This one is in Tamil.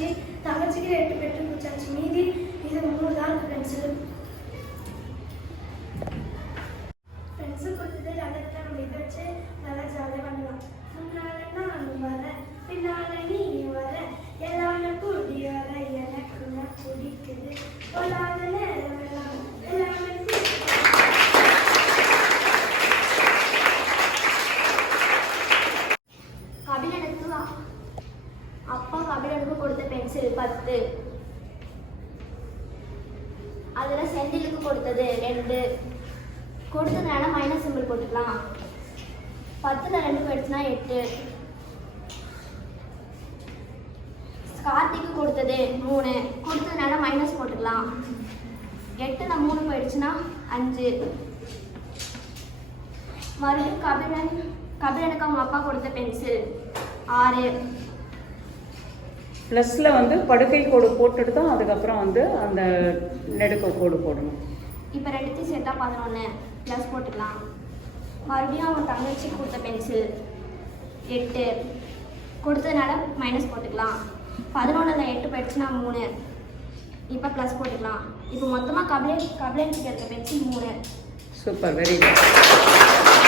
கொடுத்தாச்சு, தங்கச்சிக்கு 8 பெட்டு கொடுத்தாச்சு. மீதி இது 3 தான் பென்சில். பென்சில் கொடுத்தது ரெண்டு நம்ம இதை வச்சு நல்லா ஜாலியாக பண்ணலாம். முன்னால நான் வர, பின்னால நீ வர, எல்லாரும் கூடி வர, எனக்கு பிடிக்குது. பொல்லாத நேரம் எல்லாம் எல்லாமே அப்பா கபிலனுக்கு கொடுத்த பென்சில் 10. அதில் செந்திலுக்கு கொடுத்தது 2. கொடுத்ததுனால மைனஸ் சிம்பிள் போட்டுக்கலாம். 10ல் 2 போயிடுச்சுன்னா 8. கார்த்திக்கு கொடுத்தது 3. கொடுத்ததுனால மைனஸ் போட்டுக்கலாம். 8ல் 3 போயிடுச்சுன்னா 5. மறுபடியும் கபிலனுக்கு அவங்க அப்பா கொடுத்த பென்சில் 6. ப்ளஸில் வந்து படுக்கை கோடு போட்டுட்டு தான் அதுக்கப்புறம் வந்து அந்த நெடுக்க கோடு போடணும். இப்போ ரெண்டுத்தையும் சேர்த்தா 11 ப்ளஸ் போட்டுக்கலாம். மறுபடியும் அவன் தங்கச்சி கொடுத்த பென்சில் 8. கொடுத்ததுனால மைனஸ் போட்டுக்கலாம். 11ல் 8 போயிடுச்சுன்னா 3. இப்போ ப்ளஸ் போட்டுக்கலாம். இப்போ மொத்தமாக கபிலனுக்கு எடுத்த பென்சில் 3. Super, very good.